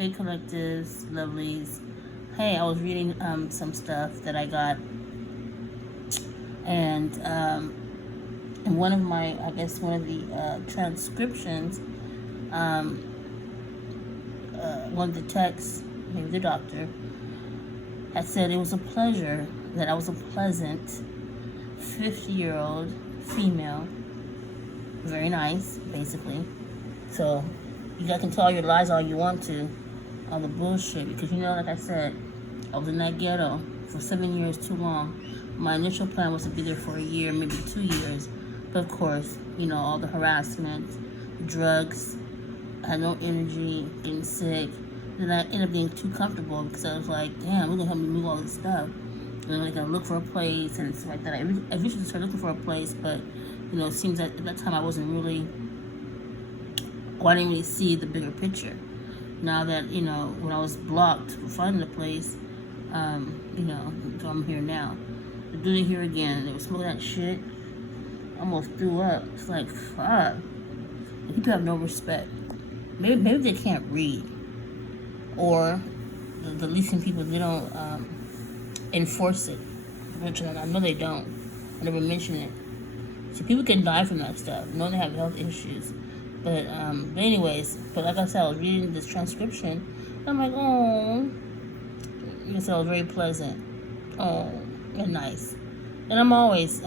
Hey, collectives, lovelies. Hey, I was reading some stuff that I got, and in one of my, I guess, one of the transcriptions, um, one of the texts, maybe the doctor, had said it was a pleasure that I was a pleasant 50-year-old female. Very nice, basically. So you guys can tell your lies all you want to, all the bullshit, because like I said, I was in that ghetto for 7 years too long. My initial plan was to be there for a year, maybe 2 years. But of course, all the harassment, drugs, I had no energy, getting sick. Then I ended up getting too comfortable because I was like, damn, we're gonna help me move all this stuff. And then I gotta look for a place and stuff like that. I eventually started looking for a place, but it seems that at that time I wasn't really, I didn't really see the bigger picture. Now that, when I was blocked for finding a place, so I'm here now. They're doing it here again. They were smoking that shit. I almost threw up. It's like, fuck. People have no respect. Maybe they can't read. Or the leasing people, they don't enforce it. Which I know they don't. I never mention it. So people can die from that stuff. Know they have health issues. But anyways, like I said, I was reading this transcription. I'm like, oh, yes, I was very pleasant. Oh, and nice. And I'm always, for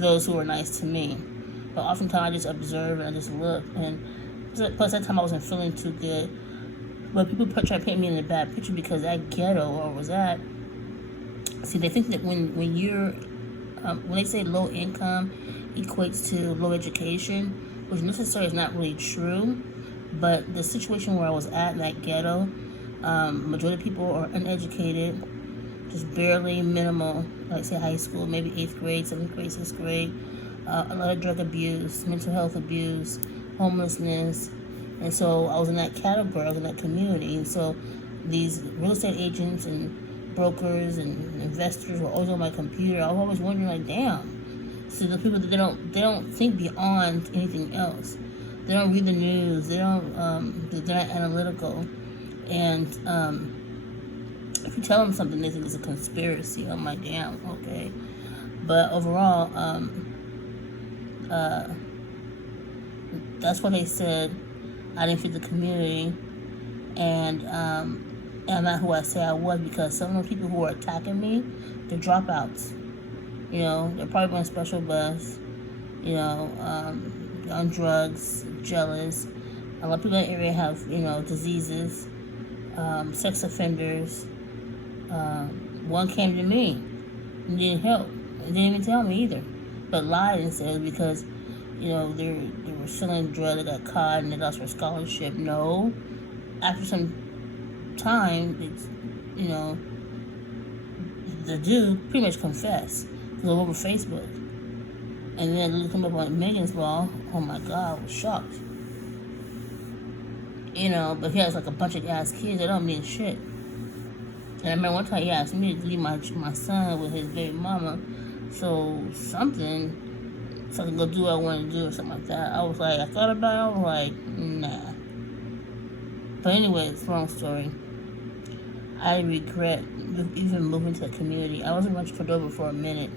those who are nice to me. But oftentimes I just observe and I just look. And plus that time I wasn't feeling too good. But people try to paint me in a bad picture because that ghetto or was that. See, they think that when you're, when they say low income equates to low education, which necessarily is not really true. But the situation where I was at in that ghetto, majority of people are uneducated, just barely minimal, like say high school, maybe 8th grade, 7th grade, 6th grade, a lot of drug abuse, mental health abuse, homelessness. And so I was in that category, I was in that community. And so these real estate agents and brokers and investors were always on my computer. I was always wondering, like, damn. So the people that they don't think beyond anything else. They don't read the news. They don't. They're not analytical. And if you tell them something, they think it's a conspiracy. I'm like, damn, okay. But overall, that's what they said. I didn't fit the community, and I'm not who I say I was because some of the people who are attacking me, they're dropouts. They're probably on a special bus. On drugs, jealous. A lot of people in the area have, diseases, sex offenders. One came to me and didn't help. And didn't even tell me either. But lied and said because, they were selling drugs, they got caught and they lost their scholarship. No. After some time, the dude pretty much confessed. It was over Facebook. And then it come up on Megan's Law. Oh my God, I was shocked. But he has like a bunch of ass kids that don't mean shit. And I remember one time he asked me to leave my son with his baby mama. So I can go do what I want to do or something like that. I was like, I thought about it, I was like, nah. But anyways, long story. I regret even moving to the community. I was in Rancho Cordova for a minute,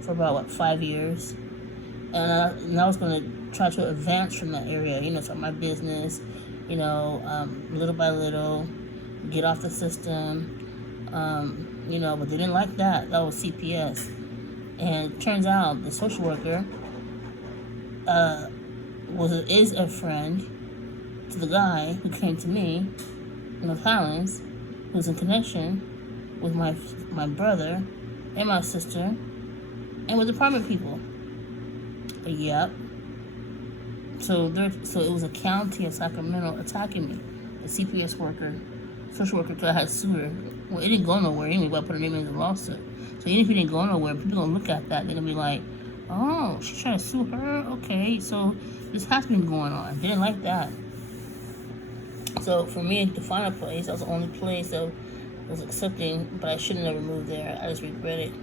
for about 5 years. And I was going to try to advance from that area, start my business, little by little, get off the system, but they didn't like that. That was CPS. And it turns out the social worker is a friend to the guy who came to me in North Highlands, who's in connection with my brother and my sister and with apartment people. Yep. So it was a county of Sacramento attacking me, the CPS worker, social worker, because I had sued her. Well, it didn't go nowhere anyway, but I put her name in the lawsuit. So even if it didn't go nowhere, people gonna look at that. They're gonna be like, oh, she's trying to sue her? Okay, so this has been going on. They didn't like that. So for me to find a place, that was the only place that was accepting, but I should have never moved there. I just regret it.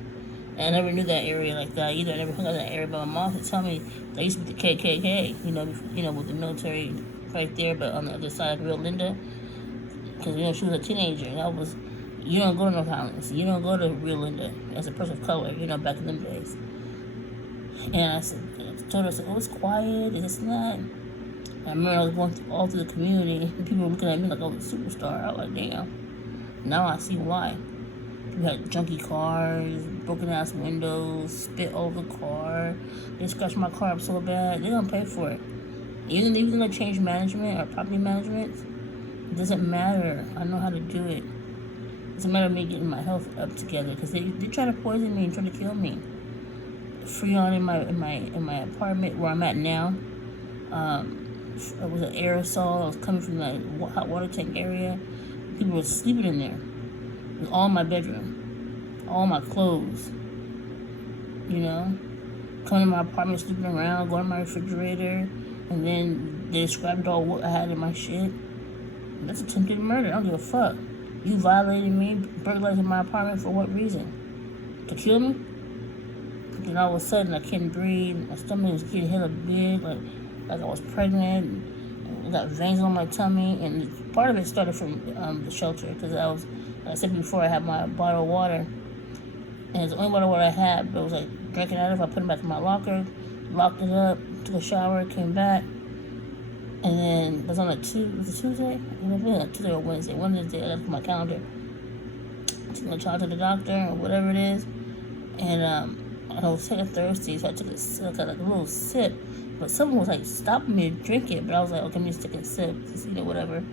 And I never knew that area like that either. I never hung out in that area, but my mom would tell me that I used to be the KKK, with the military right there, but on the other side of Rio Linda, because she was a teenager, and you don't go to North Highlands, you don't go to Rio Linda as a person of color, back in them days. And I told her, it was quiet, it's not. I remember I was going all through the community, and people were looking at me like I was a superstar. I was like, damn. Now I see why. We had junky cars, broken ass windows, spit all over the car. They scratched my car up so bad, they don't pay for it. Even though they change management or property management, it doesn't matter. I know how to do it. It's a matter of me getting my health up together, because they try to poison me and try to kill me. Freon in my apartment where I'm at now. It was an aerosol. It was coming from the hot water tank area. People were sleeping in there. It was all in my bedroom. All my clothes. Coming to my apartment, sleeping around, going to my refrigerator, and then they described all what I had in my shit. That's attempted murder. I don't give a fuck. You violated me, burglarized my apartment for what reason? To kill me? Then all of a sudden I couldn't breathe. My stomach was getting hella big, like I was pregnant. I got veins on my tummy, and part of it started from the shelter, because like I said before, I had my bottle of water, and it's the only bottle of water I had. But it was like drinking out of it. I put it back in my locker, locked it up, took a shower, came back, and then it was on a Tuesday? Tuesday or Wednesday. One of the days I looked at my calendar. Took my child to the doctor or whatever it is, and I was taking thirsty, so I took a little sip. But someone was like stopping me to drink it, but I was like, okay, I'm just taking a sip, just whatever.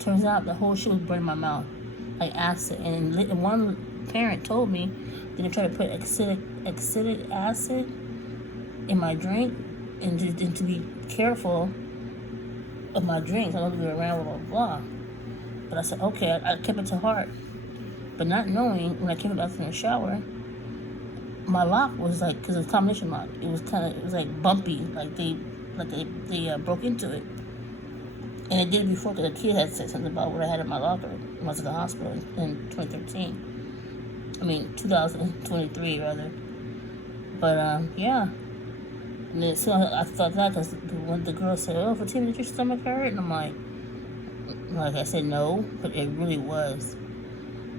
Turns out the whole shit was burning my mouth, like acid. And one parent told me that they tried to put acetic acid in my drink, and to be careful of my drinks. I don't be around, blah, blah, blah. But I said, okay, I kept it to heart. But not knowing, when I came back from the shower, my lock was like, because it's a combination lock, it was like bumpy, like they broke into it. And it did it before, because a kid had said something about what I had in my locker when I was at the hospital in 2023 rather. But yeah. And then so I thought that, because when the girl said, oh, Fatima, did your stomach hurt? And I'm like I said, no, but it really was.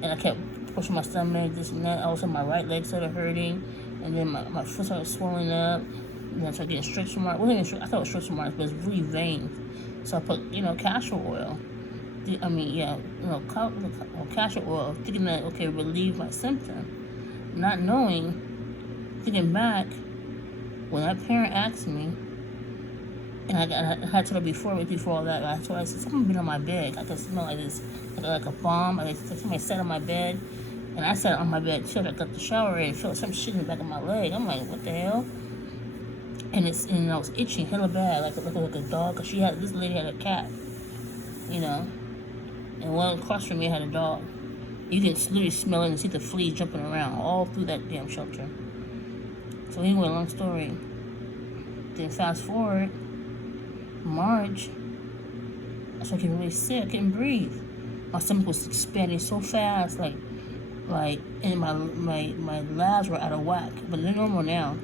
And I kept pushing my stomach, this and that. Also, my right leg started hurting, and then my foot started swelling up. And then I started getting stretch marks. I thought it was stretch marks, but it's really veins. So I put, castor oil. Castor oil, thinking that, okay, relieve my symptom. Not knowing, thinking back, when that parent asked me, and I had told her before all that, I said, something been on my bed. I could smell like this, like a bomb. Somebody sat on my bed. And I sat on my bed too. I got the shower and felt some shit in the back of my leg. I'm like, what the hell? And I was itching hella bad, like a dog. Cause this lady had a cat, and one across from me had a dog. You can literally smell it and see the fleas jumping around all through that damn shelter. So anyway, long story. Then fast forward, March, I started getting really sick. I couldn't breathe. My stomach was expanding so fast, and my labs were out of whack, but they're normal now.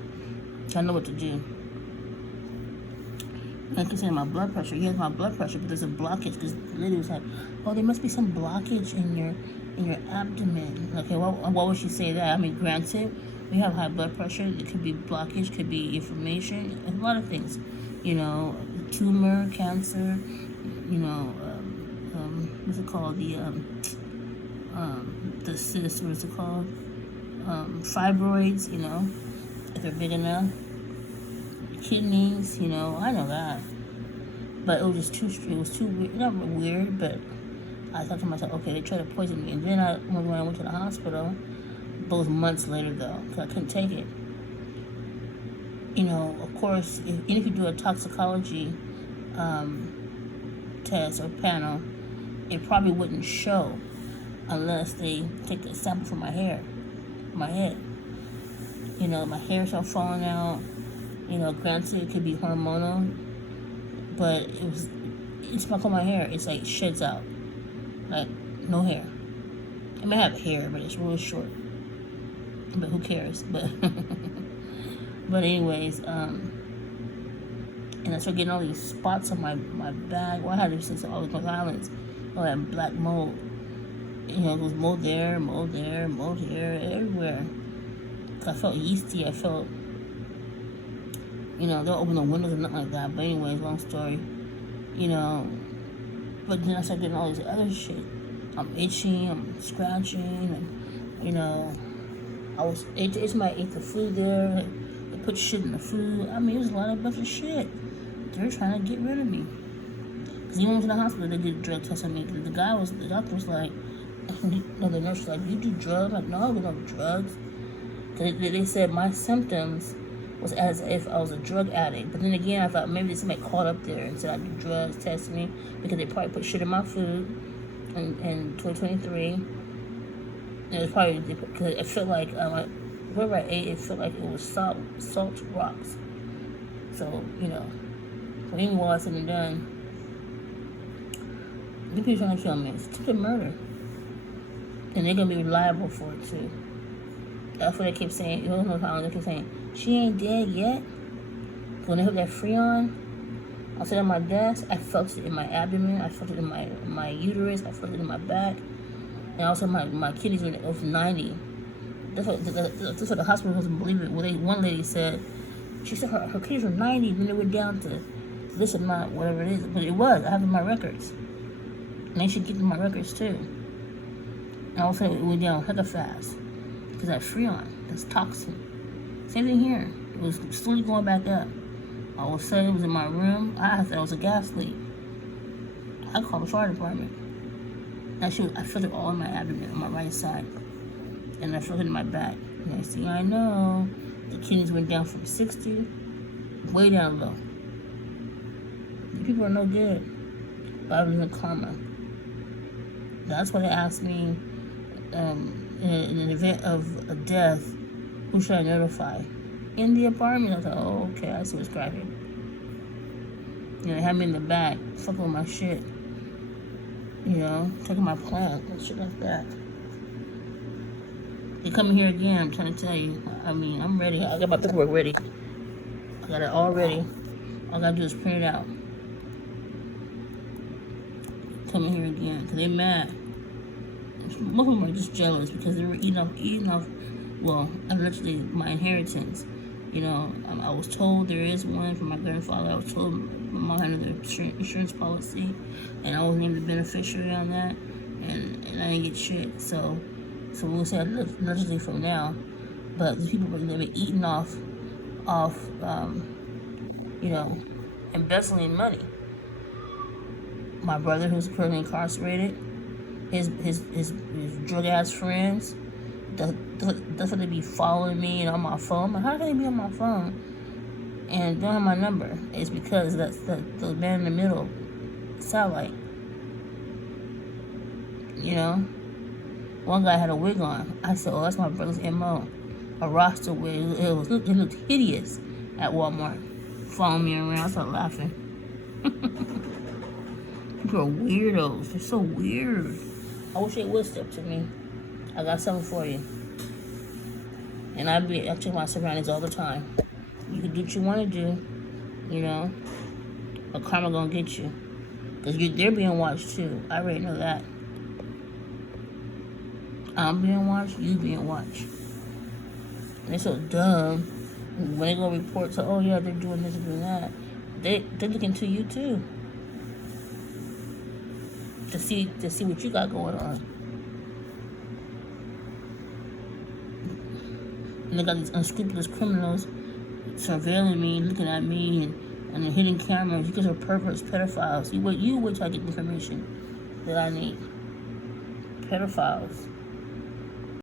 So I know what to do. Like I said, my blood pressure. He has my blood pressure, but there's a blockage, because the lady was like, "Oh, there must be some blockage in your abdomen." Okay, why would she say that? I mean, granted, we have high blood pressure. It could be blockage, could be inflammation, a lot of things. Tumor, cancer. What's it called? What is it called? Fibroids, if they're big enough. Kidneys, I know that. But it was too weird. Not weird, but I thought to myself, okay, they tried to poison me. And then when I went to the hospital, those months later though, because I couldn't take it. Of course, if you do a toxicology test or panel, it probably wouldn't show unless they take a sample from my head. My hair started falling out. Granted, it could be hormonal, but it's not on my hair. It's like sheds out, like no hair. I may have hair, but it's really short. But who cares? But anyways, And I started getting all these spots on my back. Well, I had this since all these violence. I had black mold. You know, it was mold there, mold there, mold here, everywhere. I felt yeasty. I felt, you know, don't open the windows or nothing like that. But anyways, long story. You know, but then I started getting all this other shit. I'm itching, I'm scratching, and, you know, it's my ate the food there. They put shit in the food. I mean, it was a bunch of shit. They were trying to get rid of me. Because even when I was in the hospital, they did a drug test on me. The doctor was like, no, the nurse was like, you do drugs? I'm like, no, I don't do drugs. Because they said my symptoms was as if I was a drug addict. But then again, I thought maybe somebody called up there and said I do drugs, test me, because they probably put shit in my food in 2023. And it was probably because it felt like whatever I ate, it felt like it was salt rocks. So, you know, when anyone was said and done, the people trying to kill me. It's attempted murder. And they're going to be liable for it, too. That's what they kept saying. You don't know how they kept saying, she ain't dead yet. When they put that Freon, I sat on my desk. I felt it in my abdomen. I felt it in my uterus. I felt it in my back. And also my kidneys were 90. That's what the hospital doesn't believe it. Well, one lady said, she said her kidneys were 90, then they went down to this amount, whatever it is. But it was. I have it in my records. And they should give me my records, too. And all of a sudden, it went down hella fast. Because that Freon, that's toxin. Same thing here. It was slowly going back up. All of a sudden, it was in my room. I thought it was a gas leak. I called the fire department. I felt it all in my abdomen, on my right side. And I felt it in my back. Next thing I know, the kidneys went down from 60, way down low. The people are no good. But I was in a coma. That's why they asked me, in an event of a death, who should I notify? In the apartment, I was like, oh, okay, I see what's cracking. You know, they had me in the back, fucking with my shit. You know, taking my plant and shit like that. They coming here again, I'm trying to tell you. I mean, I'm ready. I got my paperwork ready. I got it all ready. All I gotta do is print it out. Coming here again, because they're mad. Most of them are just jealous because they were eating off, well, allegedly my inheritance. You know, I was told there is one from my grandfather. I was told my mom had the insurance policy, and I was named the beneficiary on that, and I didn't get shit. So we'll say allegedly from now, but the people they've been eating off, you know, embezzling money. My brother, who's currently incarcerated, his drug ass friends, that's what they be following me and on my phone. How can they be on my phone and don't have my number? It's because that's the man in the middle satellite. You know, one guy had a wig on. I said, "Oh, that's my brother's MO, a roster wig. It looked hideous at Walmart." Following me around, I started laughing. People are weirdos. They're so weird. I wish they would step to me. I got something for you. And I check my surroundings all the time. You can do what you want to do, you know, but karma gonna get you. Because they're being watched too. I already know that. I'm being watched, you being watched. And they're so dumb. When they go report to, oh yeah, they're doing this and doing that, they're looking to you too. To see what you got going on. And they got these unscrupulous criminals surveilling me, looking at me, and they're hitting cameras. You guys are perverts, pedophiles. You wait till I get the information that I need. Pedophiles.